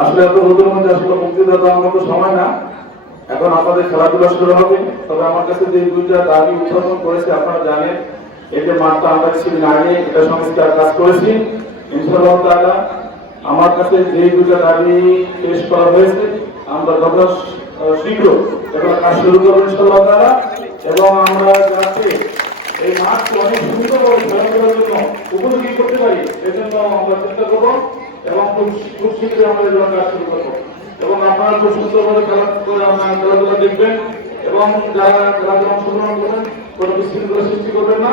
আসলে এত রোদের মধ্যে আসলে বক্তৃতা দেওয়ার মতো সময় না। এখন আপনাদের খেলাধুলা শুরু হবে। তবে আমার কাছে যে দুইটা দাবি উত্থাপন করেছে, আপনারা জানেন, এই যে মাঠটা আমরা কিছুদিন আগে এটা সংস্কার কাজ করেছি। ইনশাআল্লাহ তাআলা আমার কাছে যে দুইটা দাবি পেশ করা হয়েছে, আমরা যত শীঘ্র এবার কাজ শুরু করব ইনশাআল্লাহ তাআলা। এবং আমরা মাঠকে অনেক সুন্দরভাবে খেলাধুলার জন্য উপযোগী করতে পারি সেজন্য আমরা চেষ্টা করব এবং খুব শীঘ্রই আমরা এগুলো করব। এবং আপনারা খুব সুন্দরভাবে খেলা খেলাধুলা দেখবেন এবং যারা খেলাধুলা অংশগ্রহণ করবেন কোনো বিশৃঙ্খলা সৃষ্টি করবেন না।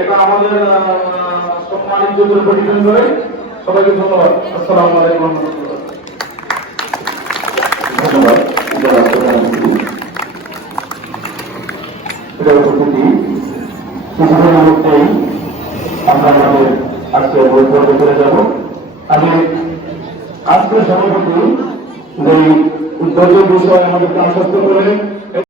এটা আমাদের সম্মানিত উপর ডিপেন্ড করে সবাইকে ধন্যবাদ। আসসালামু আলাইকুম ধন্যবাদ। কিছুক্ষণের মধ্যেই আমরা আমাদের আজকে বৈঠকে চলে যাব। আমি আজকের সভাপতি যে উদ্যোগের বিষয়ে আমাদের আশ্বস্ত করে